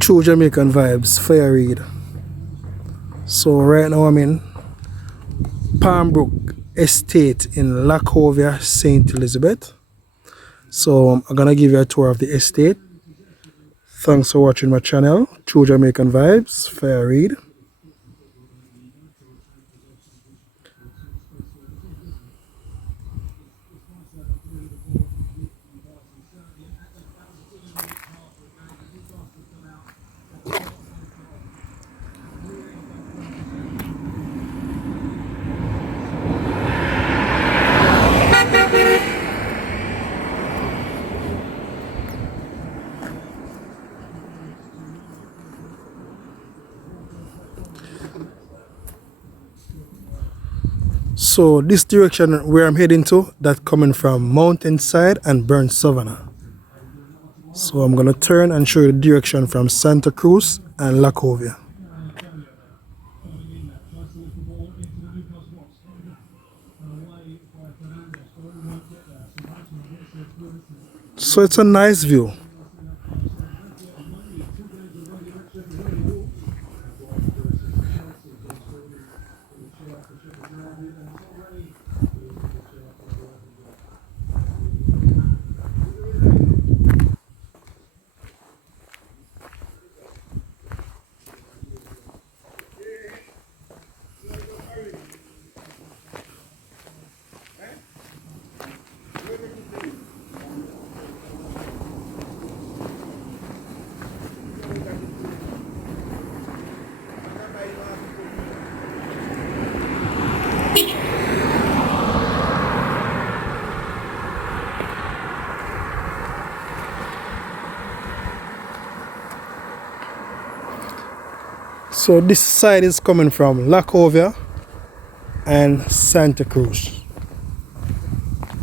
True Jamaican Vibes, Fire Read. So right now I'm in Palmbrook Estate in Lachovia, St. Elizabeth. So I'm gonna give you a tour of the estate. Thanks for watching my channel, True Jamaican Vibes, Fire Read. So this direction where I'm heading to, that coming from Mountainside and Burnt Savannah. So I'm gonna turn and show you the direction from Santa Cruz and Lachovia. So it's a nice view. So this side is coming from Lachovia and Santa Cruz.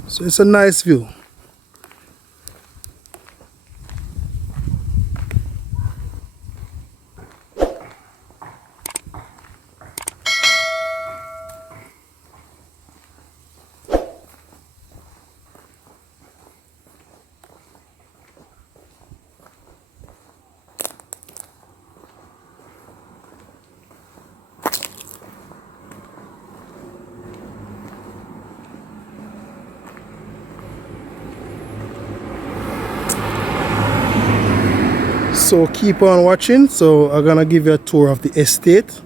So it's a nice view. So keep on watching. So I'm gonna give you a tour of the estate.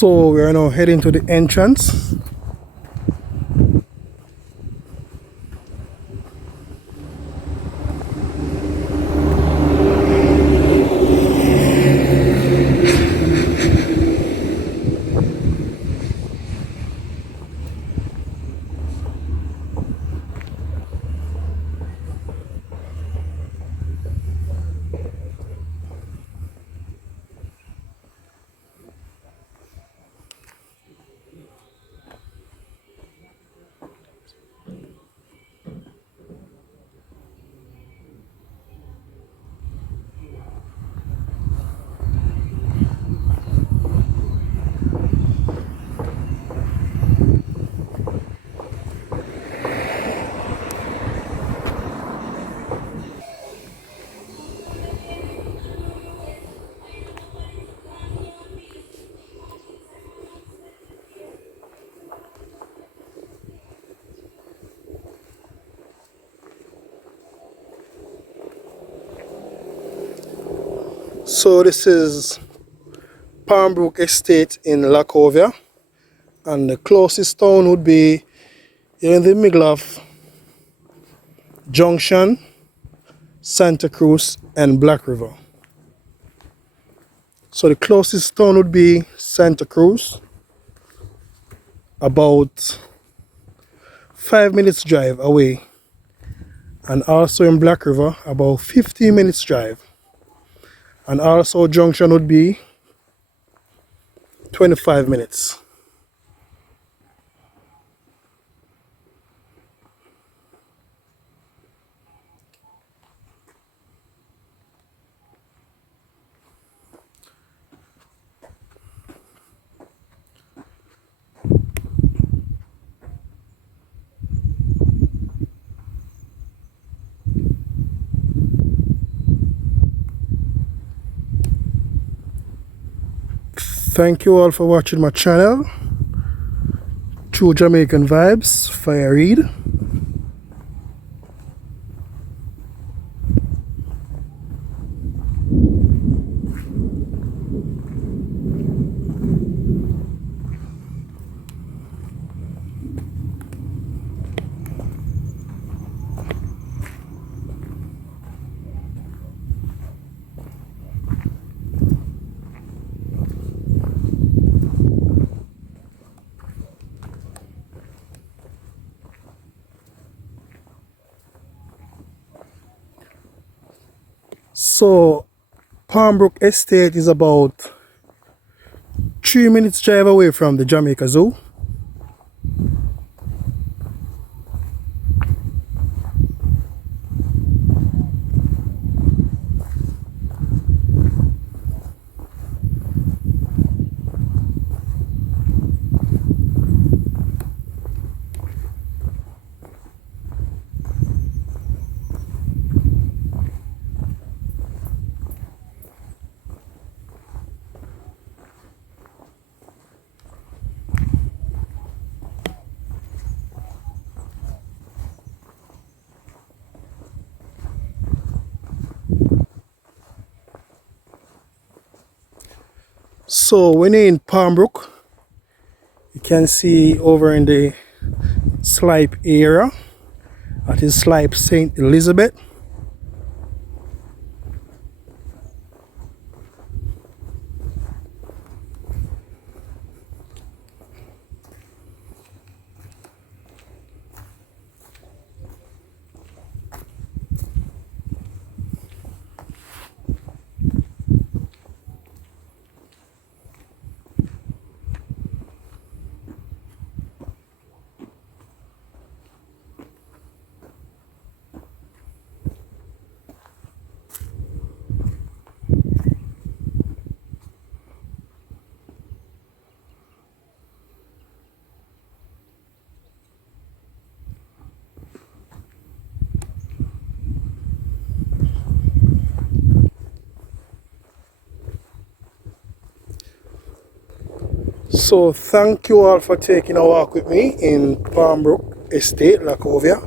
So we are now heading to the entrance. So this is Palmbrook Estate in Lacovia, and the closest town would be in the middle of Junction, Santa Cruz and Black River. So the closest town would be Santa Cruz, about 5 minutes drive away, and also in Black River about 15 minutes drive, and also Junction would be 25 minutes. Thank you all for watching my channel, True Jamaican Vibes, Fire Reid. So Palmbrook Estate is about 3 minutes drive away from the Jamaica Zoo. So when you're in Palmbrook, you can see over in the Slipe area, that is Slipe St. Elizabeth. So thank you all for taking a walk with me in Palmbrook Estate, Lacovia.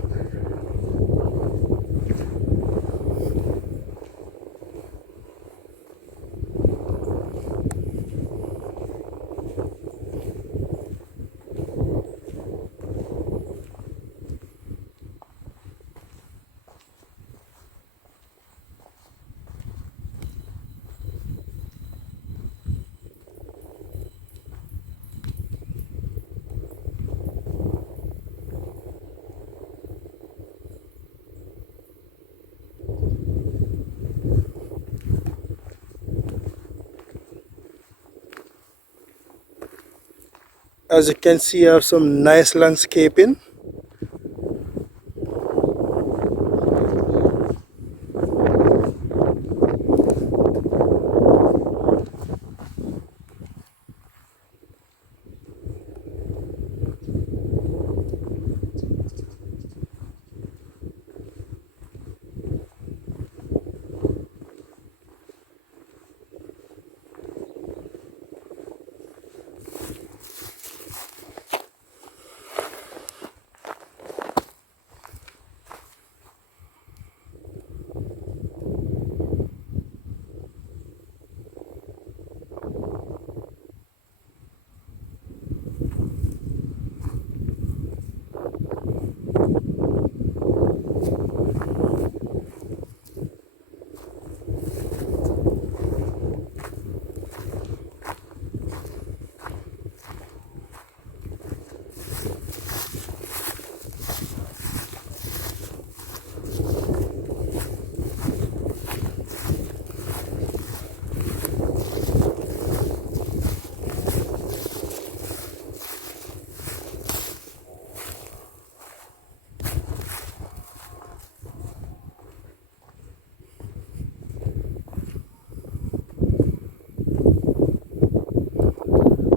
As you can see, I have some nice landscaping.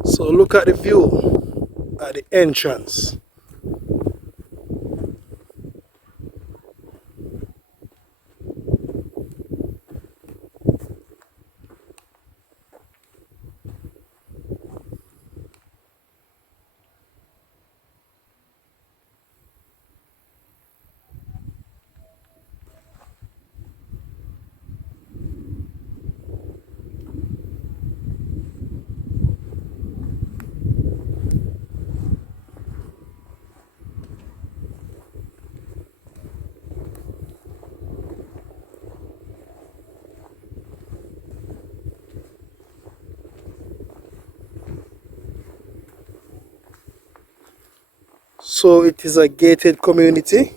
So look at the view at the entrance. So it is a gated community.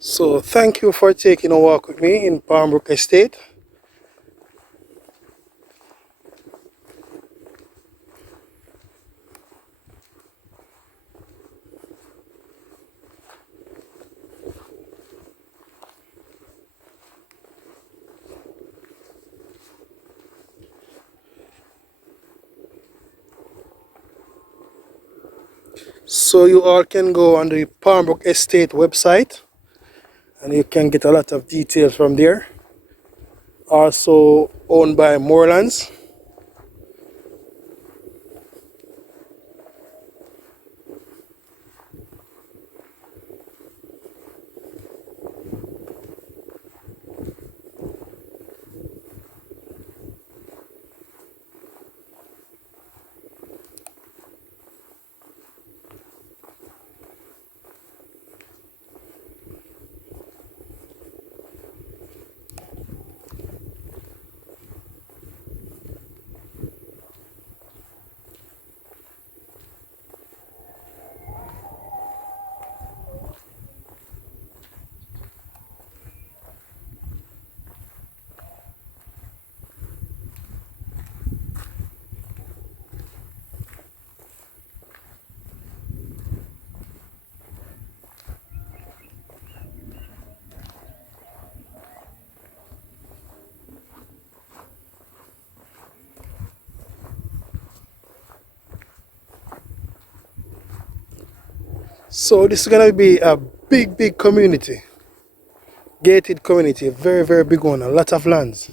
So thank you for taking a walk with me in Palmbrook Estate. So you all can go on the Palmbrook Estate website and you can get a lot of details from there. Also owned by Moorlands. So this is gonna be a big community. Gated community, a very big one, a lot of lands.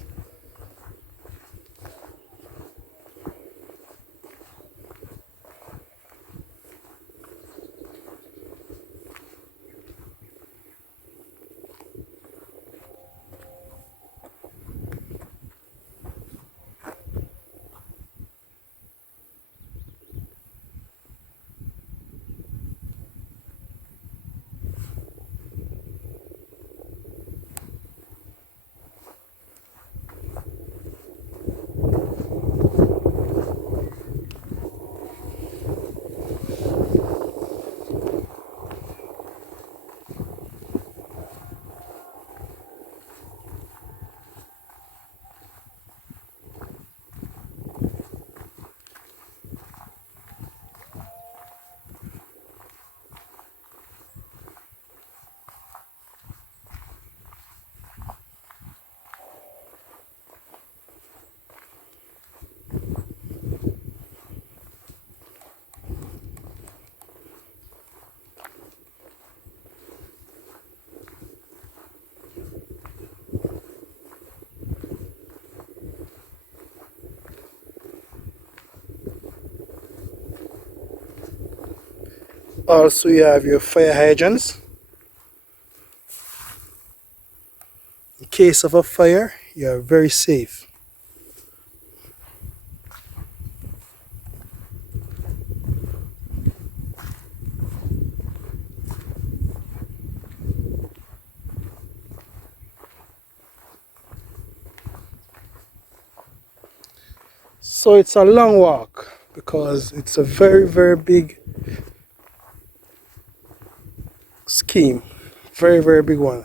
Also, you have your fire hydrants. In case of a fire, you are very safe. So it's a long walk because it's a very, very big scheme. Very, very big one.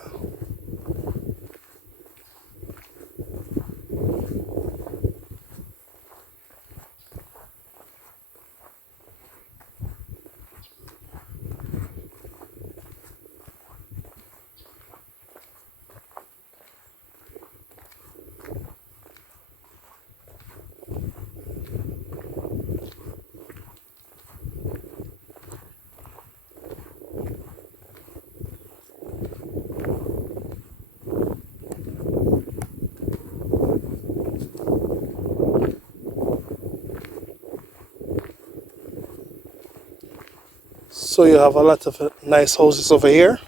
So you have a lot of nice houses over here.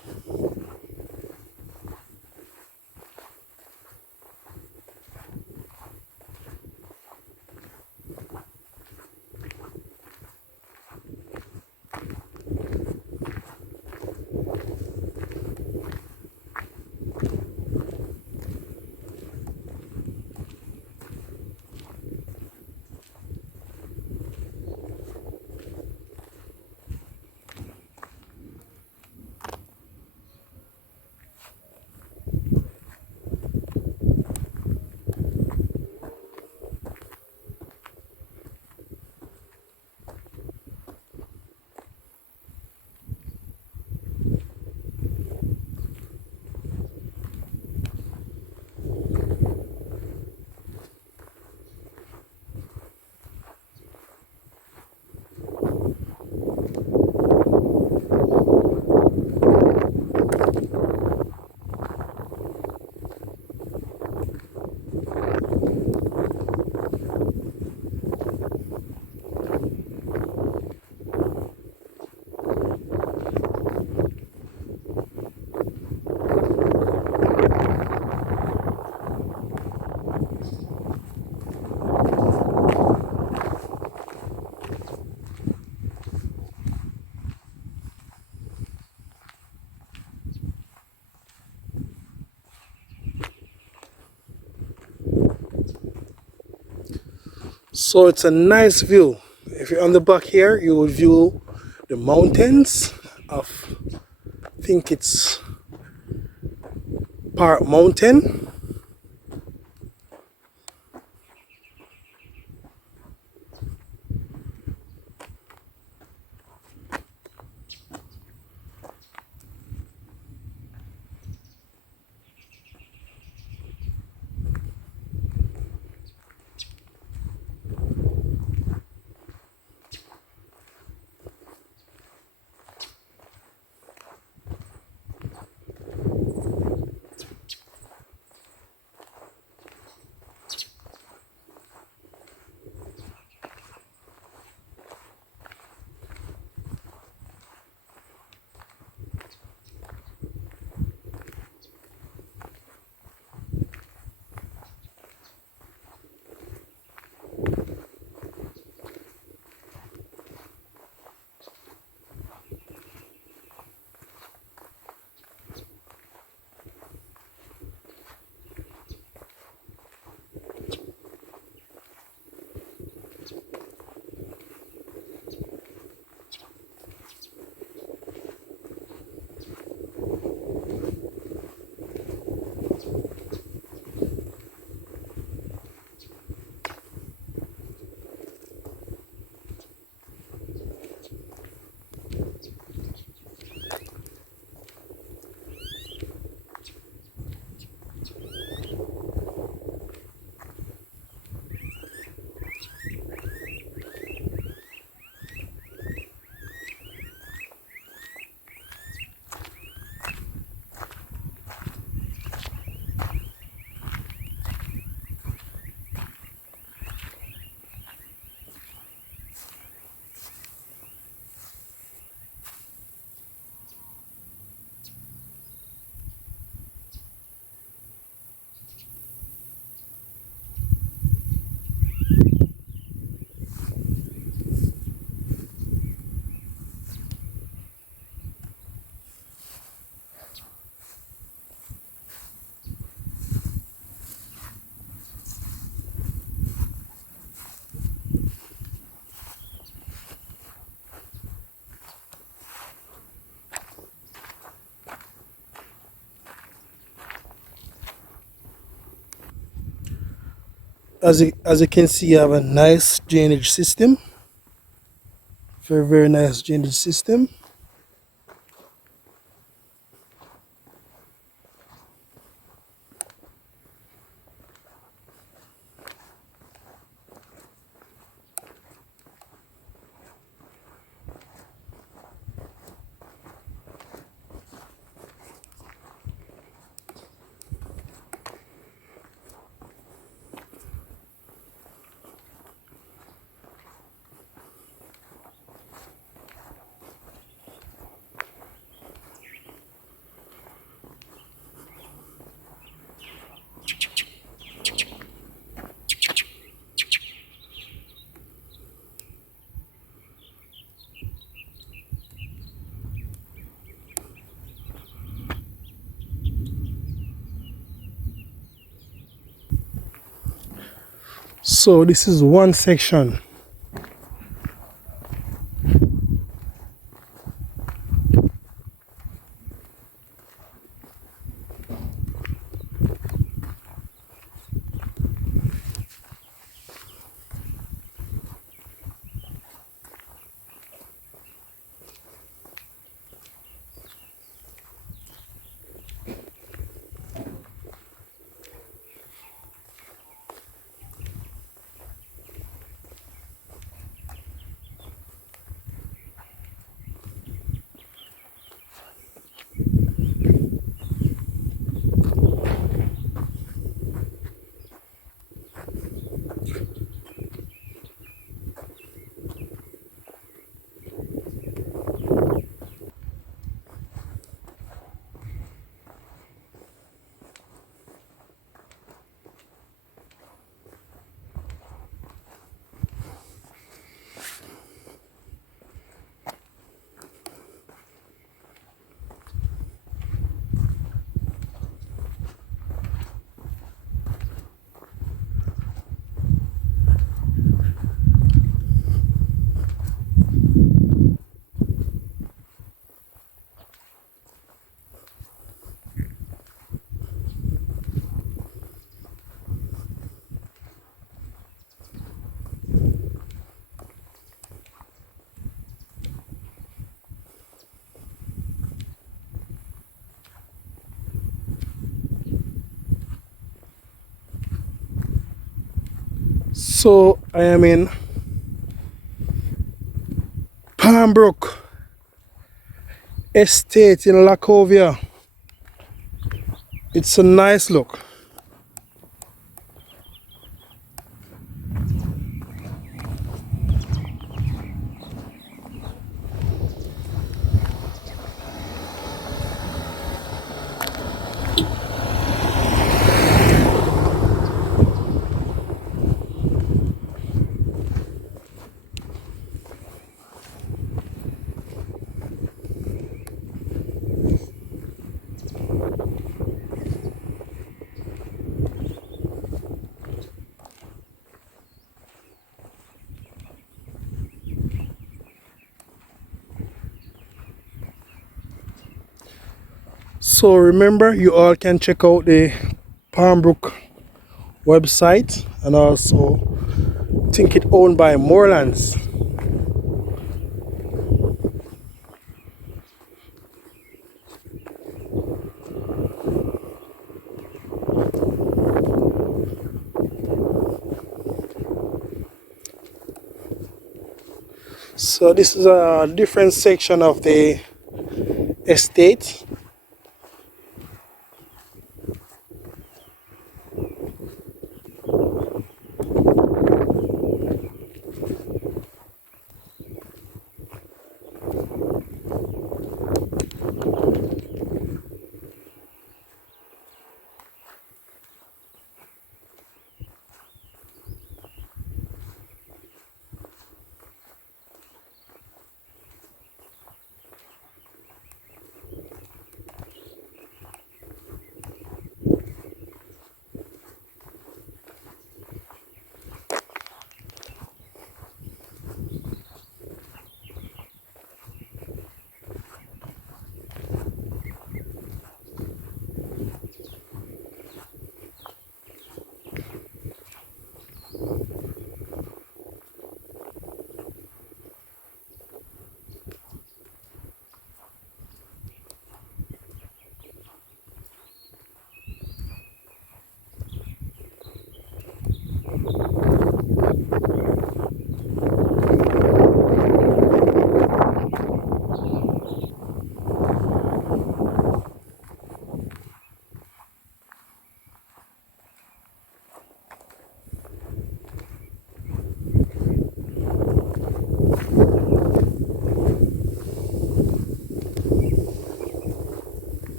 So it's a nice view. If you're on the back here, you will view the mountains of, I think it's Park Mountain. as you can see, you have a nice drainage system. Very nice drainage system. So this is one section. So I am in Palmbrook Estate in Lacovia. It's a nice look. So remember, you all can check out the Palmbrook website, and also think it owned by Moorlands. So this is a different section of the estate.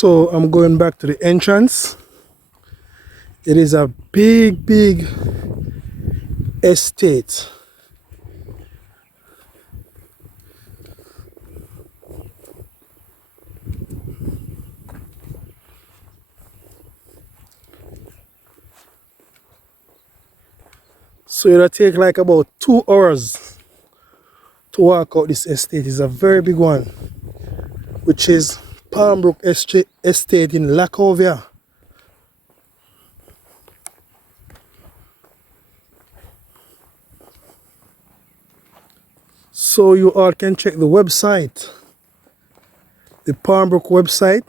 So I'm going back to the entrance. It is a big estate. So it'll take like about 2 hours to walk out this estate. It's a very big one, which is Palmbrook Estate in Lacovia. So you all can check the website, the Palmbrook website.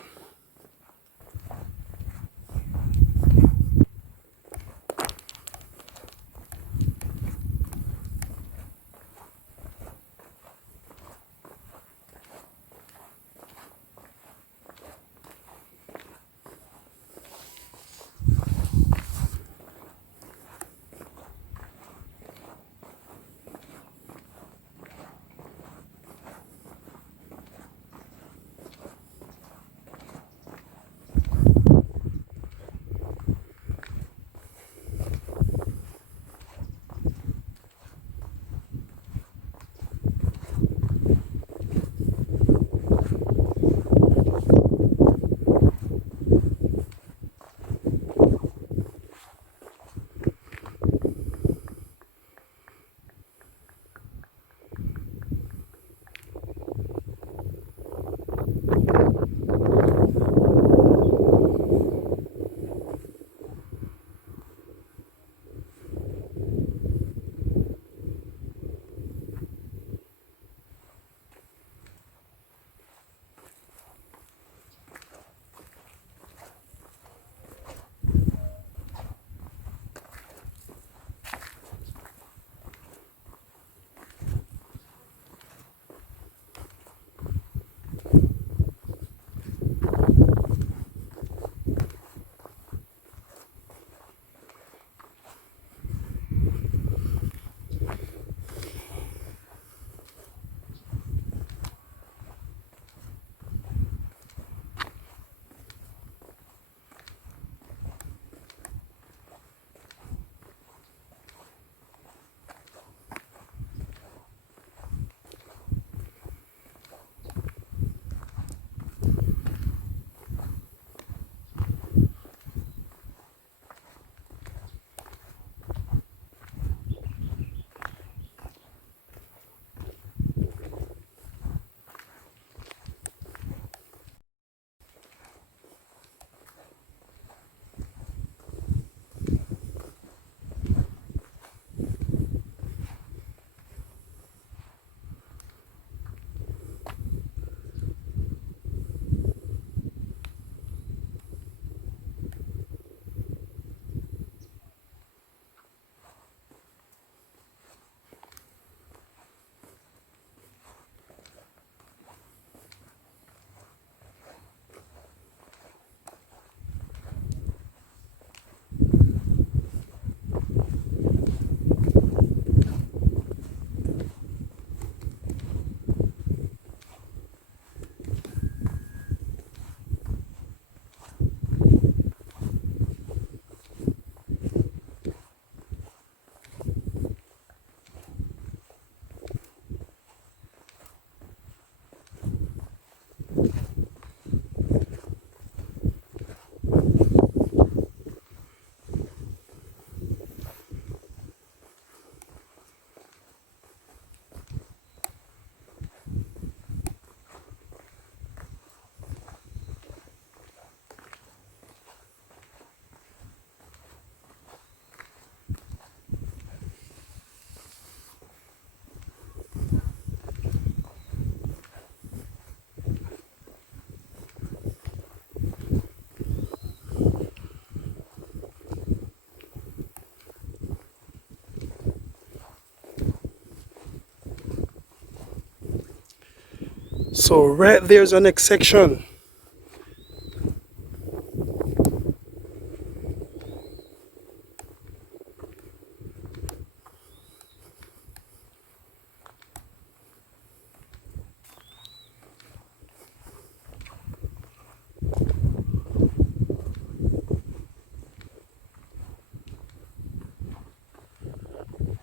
So right there's our next section.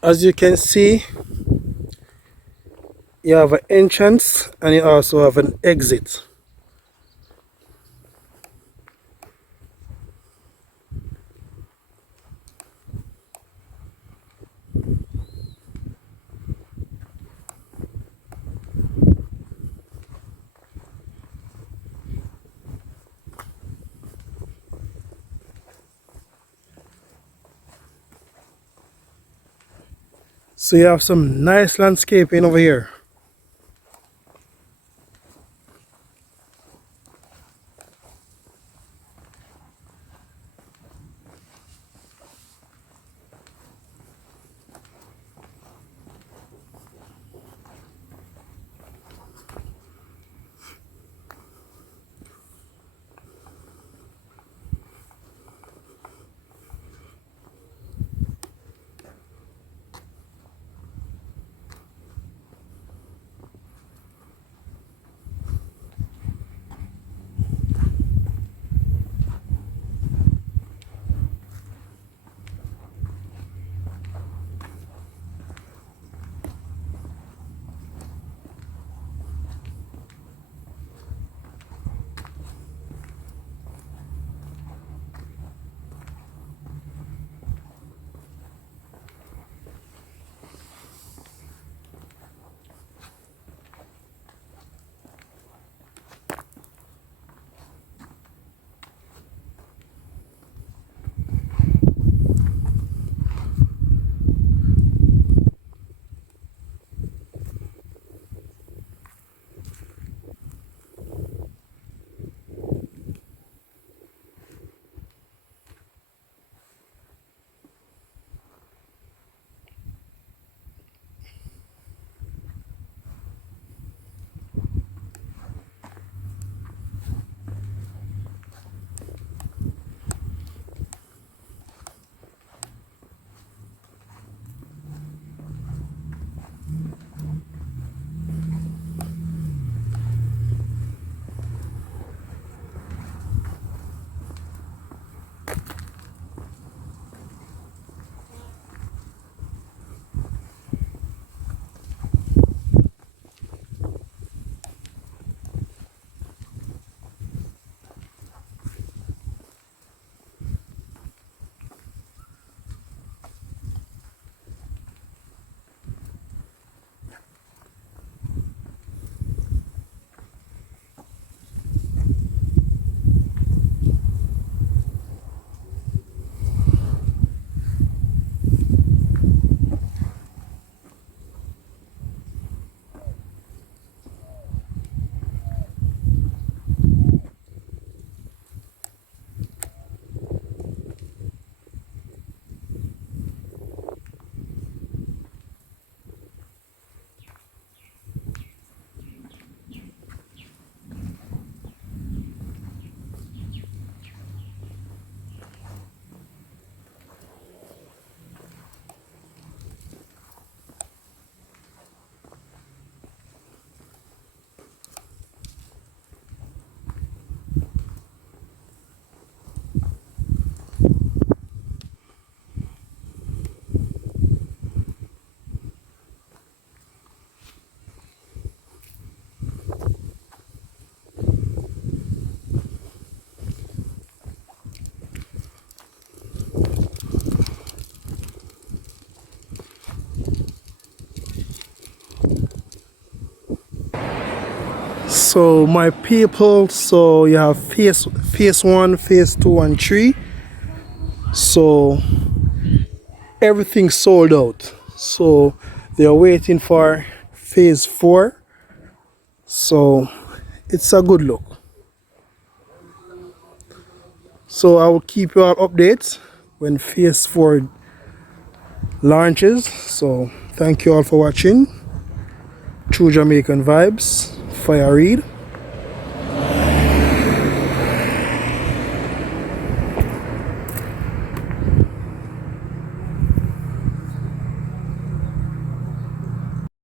As you can see, you have an entrance and you also have an exit. So you have some nice landscaping over here. So my people, so you have phase 1, phase 2 and 3. So everything sold out. So they are waiting for phase 4. So it's a good look. So I will keep you all updates when phase 4 launches. So thank you all for watching. True Jamaican Vibes, Fire Reid.